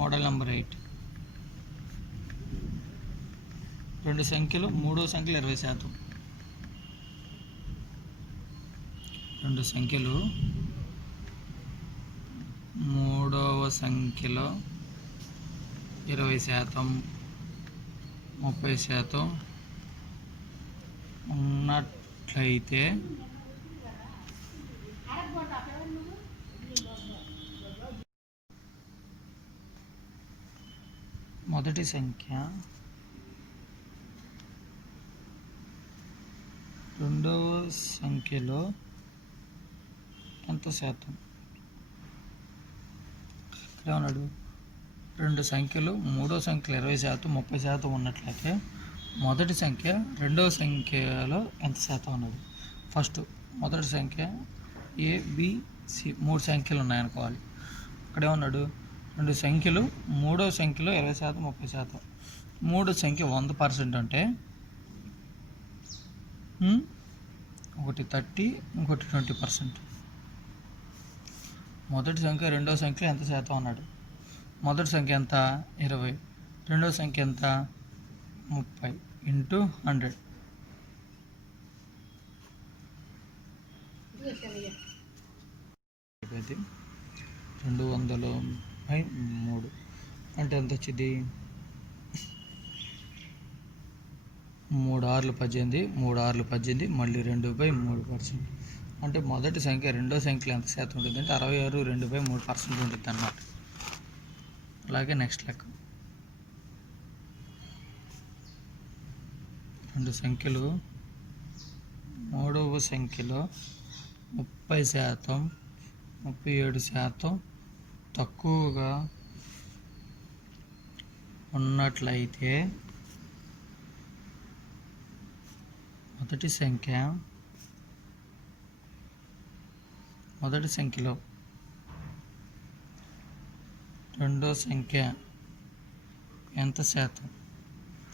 Model number 8. రెండు సంఖ్యలు మూడో సంఖ్యలు 20%. రెండు సంఖ్యలు మూడవ సంఖ్యలో 20%, 30% ఉన్నట్లయితే మొదటి సంఖ్య రెండవ సంఖ్యలో ఎంత శాతం? ఇక్కడ ఉన్నాడు. రెండు సంఖ్యలు మూడో సంఖ్యలో 20%, 30% ఉన్నట్లయితే మొదటి సంఖ్య రెండవ సంఖ్యలో ఎంత శాతం ఉన్నది? ఫస్ట్ మొదటి సంఖ్య ABC, 3 సంఖ్యలు ఉన్నాయనుకోవాలి. అక్కడే ఉన్నాడు. రెండు సంఖ్యలు మూడో సంఖ్యలో 20%, 30%. మూడో సంఖ్య 100% అంటే ఒకటి 30, ఇంకోటి 20%. మొదటి సంఖ్య రెండవ సంఖ్యలో ఎంత శాతం అన్నాడు? మొదటి సంఖ్య ఎంత? 20. రెండవ సంఖ్య ఎంత? 30 ఇంటూ 100. అది 200/3 అంటే ఎంత వచ్చింది? 3 6 18, 3 6 18, మళ్ళీ 2/3%. అంటే మొదటి సంఖ్య రెండో సంఖ్యలో ఎంత శాతం ఉంటుంది అంటే 66, 2/3% ఉంటుంది అన్నమాట. అలాగే నెక్స్ట్ లెక్క. రెండు సంఖ్యలు మూడవ సంఖ్యలో 30%, 37% తక్కువగా ఉన్నట్లయితే మొదటి సంఖ్యలో రెండో సంఖ్య ఎంత శాతం?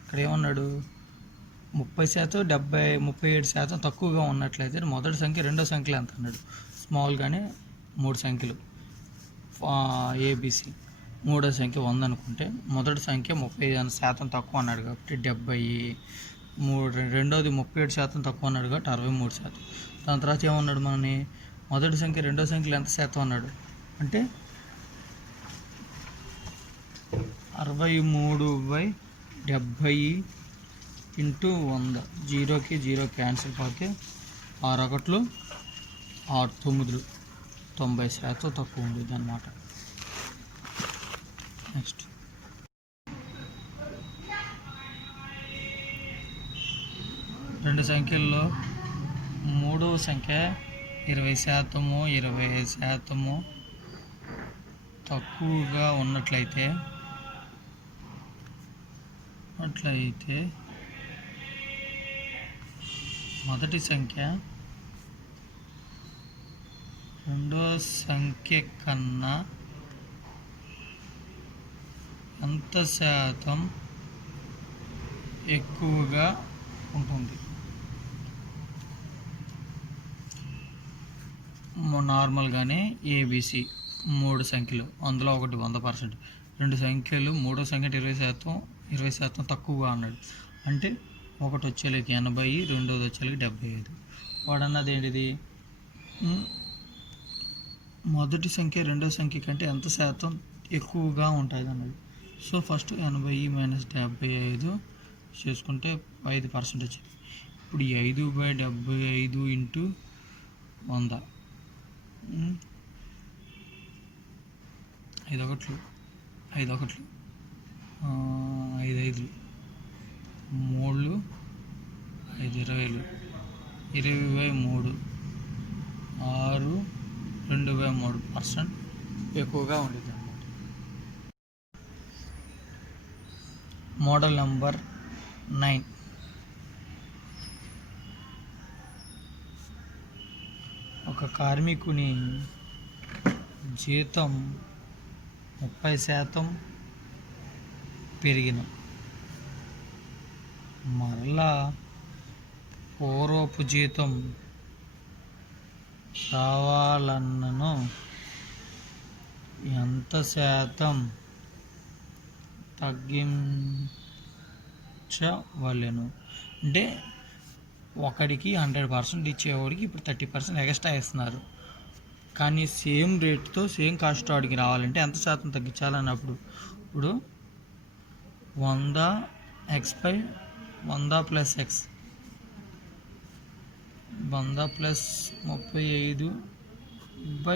ఇక్కడ ఏమన్నాడు? 30%, 37% తక్కువగా ఉన్నట్లయితే మొదటి సంఖ్య రెండో సంఖ్యలో ఎంత అన్నాడు? స్మాల్గానే 3 సంఖ్యలు ABC. మూడో సంఖ్య 100 అనుకుంటే మొదటి సంఖ్య 35% తక్కువ అన్నాడు కాబట్టి 73. రెండోది 37% తక్కువ అన్నాడు కాబట్టి 63%. దాని తర్వాత ఏమన్నాడు మనని? మొదటి సంఖ్య రెండో సంఖ్యలో ఎంత శాతం అన్నాడు అంటే 63/70 ఇంటూ 100. 0కి 0 క్యాన్సిల్ పోతే 6 1 6 9, 90% తక్కువ ఉండేది అన్నమాట. నెక్స్ట్ రెండు సంఖ్యల్లో మూడవ సంఖ్య 20%, 25% తక్కువగా ఉన్నట్లయితే మొదటి సంఖ్య రెండో సంఖ్య కన్నా ఎంత శాతం ఎక్కువగా ఉంటుంది? నార్మల్గానే ABC 3 సంఖ్యలు, అందులో ఒకటి 100%. రెండు సంఖ్యలు మూడో సంఖ్య 20% తక్కువగా అన్నాడు అంటే ఒకటి వచ్చేలకి 80, రెండోది వచ్చేలకి 75. వాడన్నది ఏంటిది? మొదటి సంఖ్య రెండో సంఖ్య కంటే ఎంత శాతం ఎక్కువగా ఉంటుంది అన్నది. సో ఫస్ట్ 80 - 75 చేసుకుంటే 5% వచ్చింది. ఇప్పుడు 5/75 ఇంటూ 100. 5 1 5 1 5 5 3 5 20 20/3 6 2/3% ఎక్కువగా ఉండేది అన్నమాట. Model number 9. ఒక కార్మికుని జీతం 30% పెరిగిన మరలా పూర్వపు జీతం రావాలన్నను ఎంత శాతం తగ్గించవలెను. అంటే ఒకడికి 100% ఇచ్చేవాడికి ఇప్పుడు 30% ఎక్స్ట్రా ఇస్తున్నారు. కానీ సేమ్ రేట్తో సేమ్ కాస్ట్ వాడికి రావాలంటే ఎంత శాతం తగ్గించాలన్నప్పుడు ఇప్పుడు 100 x/100 + x 100 + 35/100 ×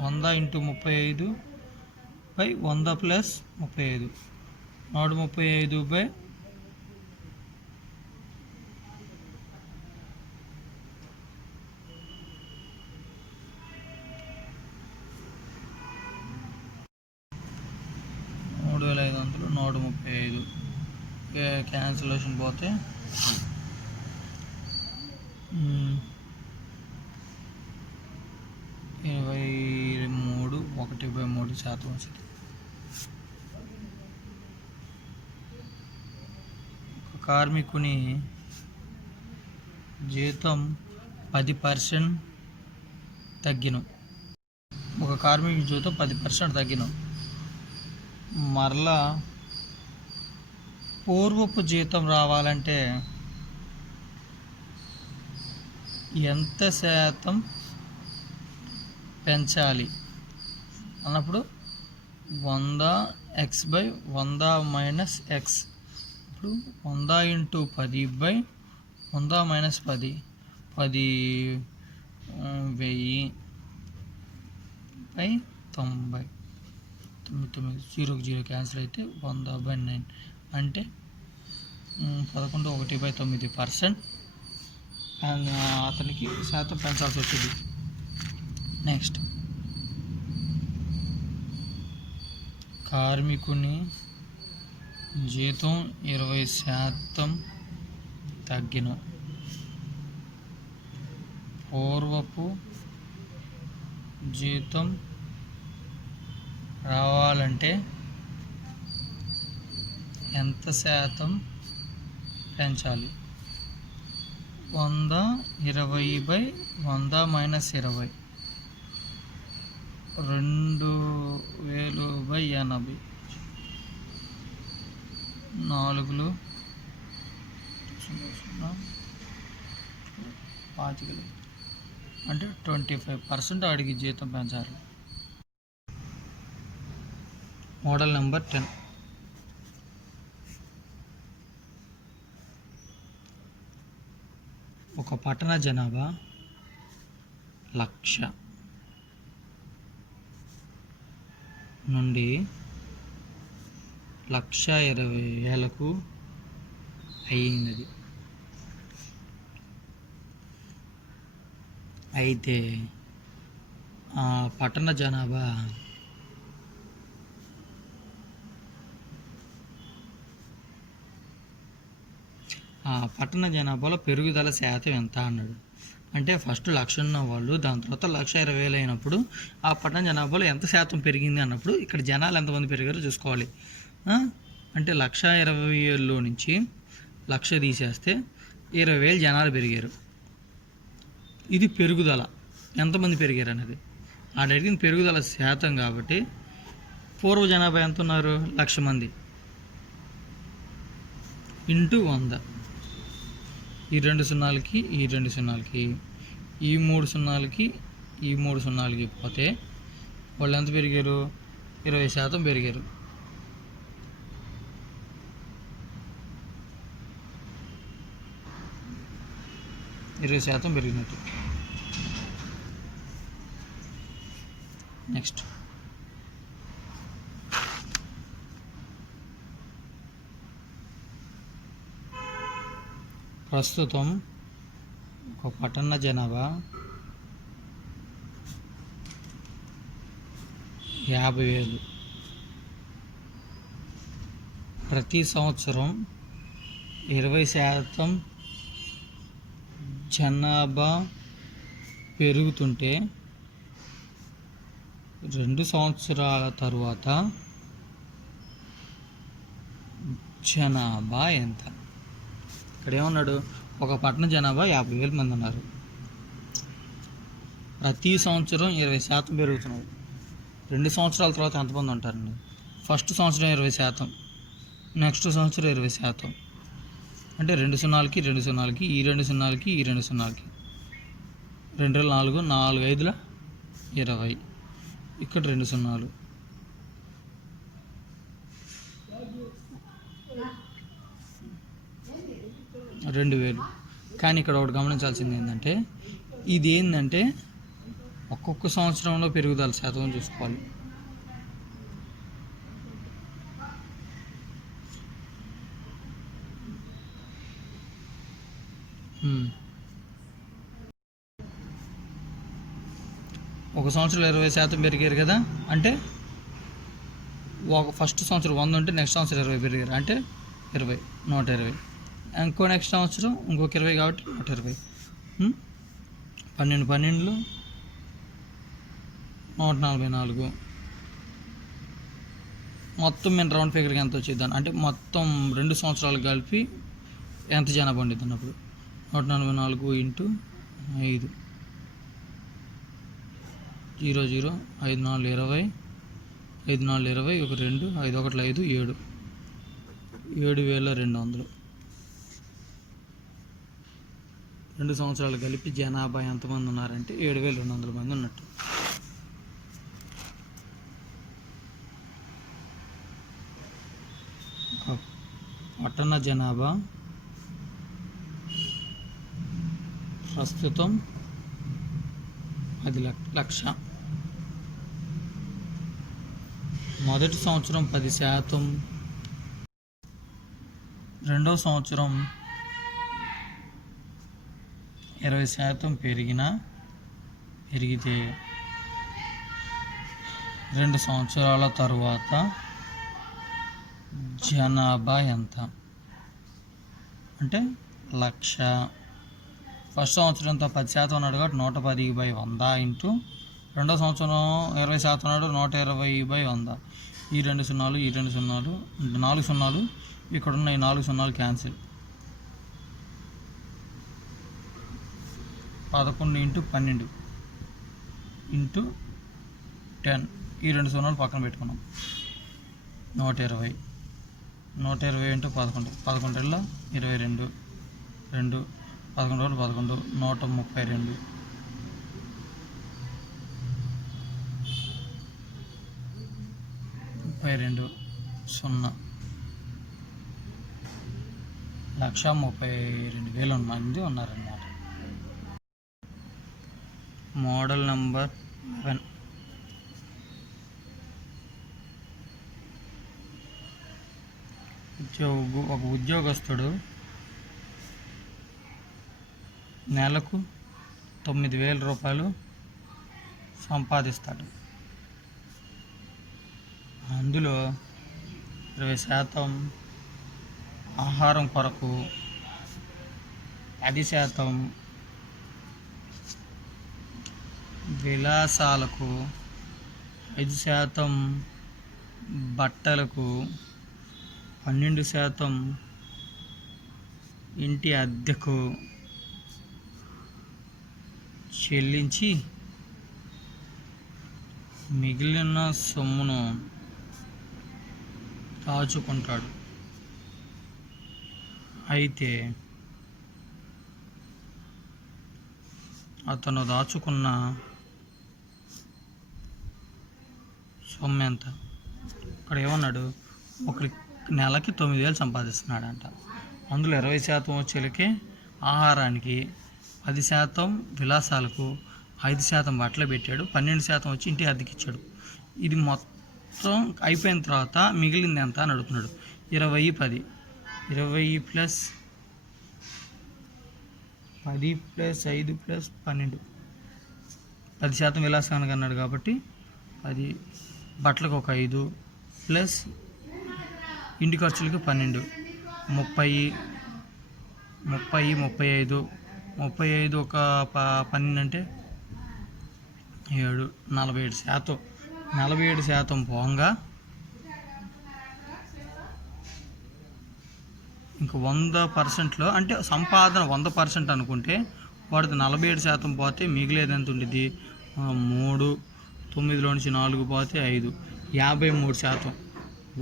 35/100 + 35 135 3500 135 క్యాన్సిలేషన్ పోతే 23/1/3% వస్తుంది. ఒక కార్మికుని జీతం 10% తగ్గిన ఒక కార్మికుని జీతం 10% తగ్గిన మరలా పూర్వపు జీతం రావాలంటే ఎంత శాతం పెంచాలి అన్నప్పుడు 100 x/100 - x. ఇప్పుడు 100 × 10/100 - 10 10,000/90 0 క్యాన్సిల్ అయితే 100/9 అంటే 11/9% అతనికి శాతం పెంచాల్సి వచ్చింది. నెక్స్ట్ కార్మికుని జీతం 20% తగ్గిన పూర్వపు జీతం రావాలంటే ఎంత శాతం పెంచాలి? 100 20/100 - 20 2000/80 4 25 అంటే 25% వాడికి జీతం పెంచాలి. Model number 10. ఒక పట్టణ జనాభా 1,00,000 నుండి 1,20,000 అయినది. అయితే ఆ పట్టణ జనాభా జనాభాలో పెరుగుదల శాతం ఎంత అన్నాడు. అంటే ఫస్ట్ 1,00,000 ఉన్న వాళ్ళు దాని తర్వాత 1,20,000 అయినప్పుడు ఆ పట్టణ జనాభాలో ఎంత శాతం పెరిగింది అన్నప్పుడు ఇక్కడ జనాలు ఎంతమంది పెరిగారో చూసుకోవాలి. అంటే 1,20,000లో నుంచి 1,00,000 తీసేస్తే 20,000 జనాలు పెరిగారు. ఇది పెరుగుదల ఎంతమంది పెరిగారు అనేది అడిగిన పెరుగుదల శాతం. కాబట్టి పూర్వ జనాభా ఎంత ఉన్నారు? 1,00,000 మంది ఇంటూ 100. ఈ 2 సున్నాలకి ఈ 2 సున్నాలకి ఈ 3 సున్నాలకి ఈ 3 సున్నాలకి పోతే వాళ్ళు ఎంత పెరిగారు? 20% పెరిగారు. పెరిగినట్టు. నెక్స్ట్ ప్రస్తుతం ఒక పట్టణ జనాభా 50,000. ప్రతి సంవత్సరం 20% జనాభా పెరుగుతుంటే 2 సంవత్సరాల తర్వాత జనాభా ఎంత? ఇక్కడ ఏమన్నాడు? ఒక పట్టణ జనాభా 50,000 మంది ఉన్నారు. ప్రతి సంవత్సరం 20% పెరుగుతున్నారు. 2 సంవత్సరాల తర్వాత ఎంతమంది ఉంటారండి? ఫస్ట్ సంవత్సరం 20%, నెక్స్ట్ సంవత్సరం 20%. అంటే 2 సున్నాలకి 2 సున్నాలకి ఈ 2 సున్నాలకి ఈ 2 సున్నాలకి 2 4 4 5 20. ఇక్కడ 2 సున్నాలు 2000. కానీ ఇక్కడ ఒకటి గమనించాల్సింది ఏంటంటే ఇది ఏంటంటే ఒక్కొక్క సంవత్సరంలో పెరుగుదల శాతం చూసుకోవాలి. ఒక సంవత్సరం 20% పెరిగారు కదా, అంటే ఒక ఫస్ట్ సంవత్సరం 100 ఉంటే నెక్స్ట్ సంవత్సరం 20 పెరిగారు అంటే 20 120. ఇంకో నెక్స్ట్ సంవత్సరం ఇంకొక 20 కాబట్టి 120. 12 12 144. మొత్తం మేము రౌండ్ ఫిగర్కి ఎంత వచ్చేద్దాం అంటే మొత్తం 2 సంవత్సరాలు కలిపి ఎంత జనాభా ఉండేది అన్నప్పుడు 144 ఇంటూ 5 0 0 5 4 20 5 4 20 1 2 5 1 5 7 7,200. 2 సంవత్సరాలు కలిపి జనాభా ఎంతమంది ఉన్నారంటే 7,200 మంది ఉన్నట్టు. పట్టణ జనాభా ప్రస్తుతం 10 లక్ష. మొదటి సంవత్సరం 10%, రెండవ సంవత్సరం 20% పెరిగితే 2 సంవత్సరాల తరువాత జనాభా ఎంత అంటే 1,00,000. ఫస్ట్ సంవత్సరంతో 10% ఉన్నాడు కాబట్టి 110/100 ఇంటూ రెండో సంవత్సరం 20% ఉన్నాడు 120/100. ఈ 2 సున్నాలు ఈ 2 సున్నాలు 4 సున్నాలు ఇక్కడ ఉన్న ఈ 4 సున్నాలు క్యాన్సిల్. 11 into 12 into 10. ఈ 2 సున్నాలు పక్కన పెట్టుకున్నాం 120. 120 ఇంటూ 11 11 22 2 11 11 132. 32 0 132,000 మంది ఉన్నారన్నమాట. Model number 11. ఒక ఉద్యోగస్తుడు నెలకు 9,000 రూపాయలు సంపాదిస్తాడు. అందులో 20% ఆహారం కొరకు, 10% విలాసాలకు, 5% బట్టలకు, 12% ఇంటి అద్దెకు చెల్లించి మిగిలిన సొమ్మును దాచుకుంటాడు. అయితే అతను దాచుకున్న సొమ్ము ఎంత? ఇక్కడ ఏమన్నాడు, ఒక నెలకి 9,000 సంపాదిస్తున్నాడంట. అందులో 20% వచ్చేలకి ఆహారానికి, 10% విలాసాలకు, 5% బట్టలు పెట్టాడు, 12% వచ్చి ఇంటి అద్దెకిచ్చాడు. ఇది మొత్తం అయిపోయిన తర్వాత మిగిలింది ఎంత అని అడుగుతున్నాడు. 20 10 20 ప్లస్ 10 ప్లస్ 5 ప్లస్ 12 10% విలాసానికి అన్నాడు కాబట్టి 10, బట్టలకు ఒక 5 ప్లస్ ఇంటి ఖర్చులకి 12 30 35 ఒక 12 అంటే 7 47% పోగా ఇంక 100%లో అంటే సంపాదన 100% అనుకుంటే వాడిది 47% పోతే మిగిలేదు ఎంత ఉండేది? 3 9లో నుంచి 4 పోతే 5 53%.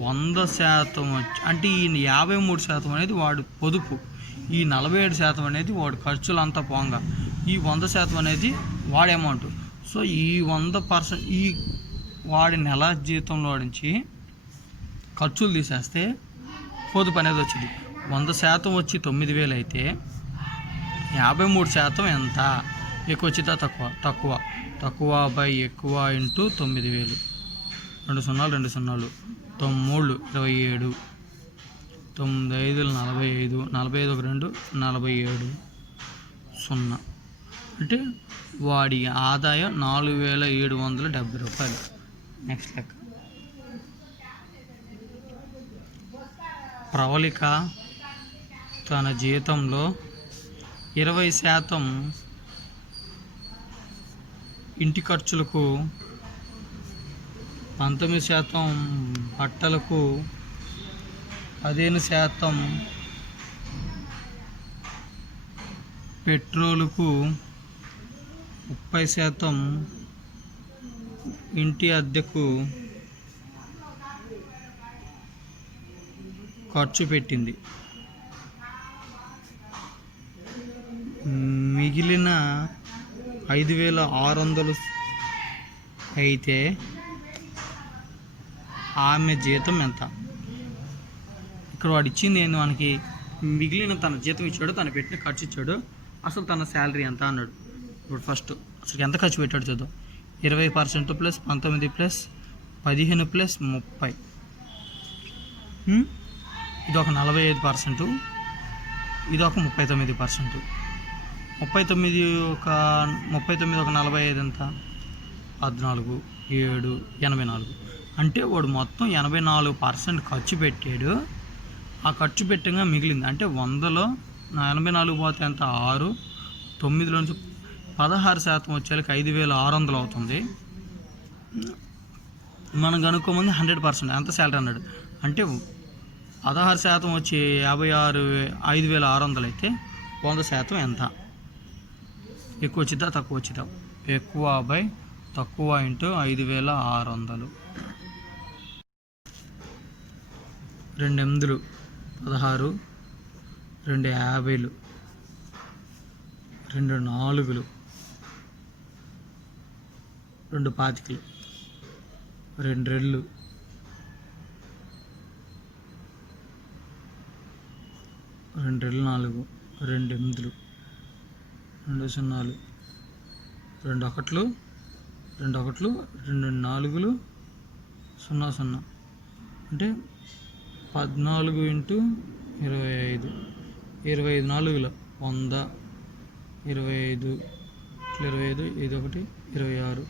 100% వచ్చి అంటే ఈ 53% అనేది వాడు పొదుపు, ఈ 47% అనేది వాడు ఖర్చులంతా పోగా, ఈ 100% అనేది వాడి అమౌంట్. సో ఈ 100% ఈ వాడి నెల జీతంలో నుంచి ఖర్చులు తీసేస్తే పొదుపు అనేది వచ్చింది. 100% వచ్చి 9,000 అయితే 53% ఎంత? ఎక్కువ వచ్చిందా తక్కువ బై ఎక్కువ ఇంటూ 9,000. 2 సున్నాలు 2 సున్నాలు, 9 27, 9 5 45, 45 ఒక 2 47, 0. అంటే వాడి ఆదాయం 4,770 రూపాయలు. నెక్స్ట్ లెక్క. ప్రవళిక తన జీతంలో 20% ఇంటి ఖర్చులకు, 19% బట్టలకు, 15% పెట్రోలుకు, 30% ఇంటి అద్దెకు ఖర్చు పెట్టింది. మిగిలిన 5,600 అయితే ఆమె జీతం ఎంత? ఇక్కడ వాడు ఇచ్చింది ఏంది మనకి? మిగిలిన తన జీతం ఇచ్చాడు, తను పెట్టిన ఖర్చు ఇచ్చాడు, అసలు తన శాలరీ ఎంత అన్నాడు. ఇప్పుడు ఫస్ట్ అసలు ఎంత ఖర్చు పెట్టాడు చూద్దాం. 20% ప్లస్ 19 ప్లస్ 15 ప్లస్ 30, ఇది ఒక 45%, ఇది ఒక 39%. 39 ఒక 45 ఎంత? 14 7 84. అంటే వాడు మొత్తం 84% ఖర్చు పెట్టాడు. ఆ ఖర్చు పెట్టగా మిగిలింది అంటే 100లో 84 పోతే ఎంత? 6, 9లో నుంచి 16% వచ్చేసరికి 5,600 అవుతుంది. మనం కనుక్కోమంది 100% ఎంత శాలరీ అన్నాడు. అంటే 16% వచ్చి 5,600 అయితే 100% ఎంత? ఎక్కువ వచ్చిద్దా తక్కువ వచ్చిద్దా? ఎక్కువ బై తక్కువ ఇంటూ 5,600. 2 8 16, 2 50, 2 4, 2 25, 2 రెళ్ళు, 2 రెళ్ళు 4, 2 8, 2 సున్నాలు, 2 1, 2 1, 2 4, 0 0. అంటే 14 ఇంటూ 25, 25 4లో 100, 25 25, ఇది ఒకటి 26,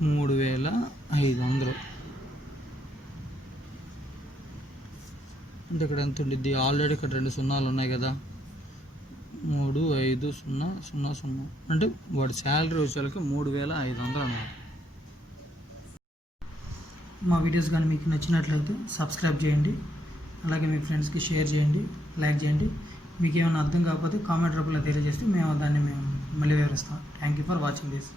3,500. అంటే ఇక్కడ ఎంత ఉండిద్ది? ఆల్రెడీ ఇక్కడ 2 సున్నాలు ఉన్నాయి కదా, 3 5 0 0 0. అంటే వాడి శాలరీ వచ్చేసరికి 3,500 అన్నమాట. మా వీడియోస్ కానీ మీకు నచ్చినట్లయితే సబ్స్క్రైబ్ చేయండి, అలాగే మీ ఫ్రెండ్స్కి షేర్ చేయండి, లైక్ చేయండి. మీకు ఏమైనా అర్థం కాకపోతే కామెంట్ రూపంలో తెలియజేస్తే మేము దాన్ని మళ్ళీ వివరిస్తాం. Thank you for watching this.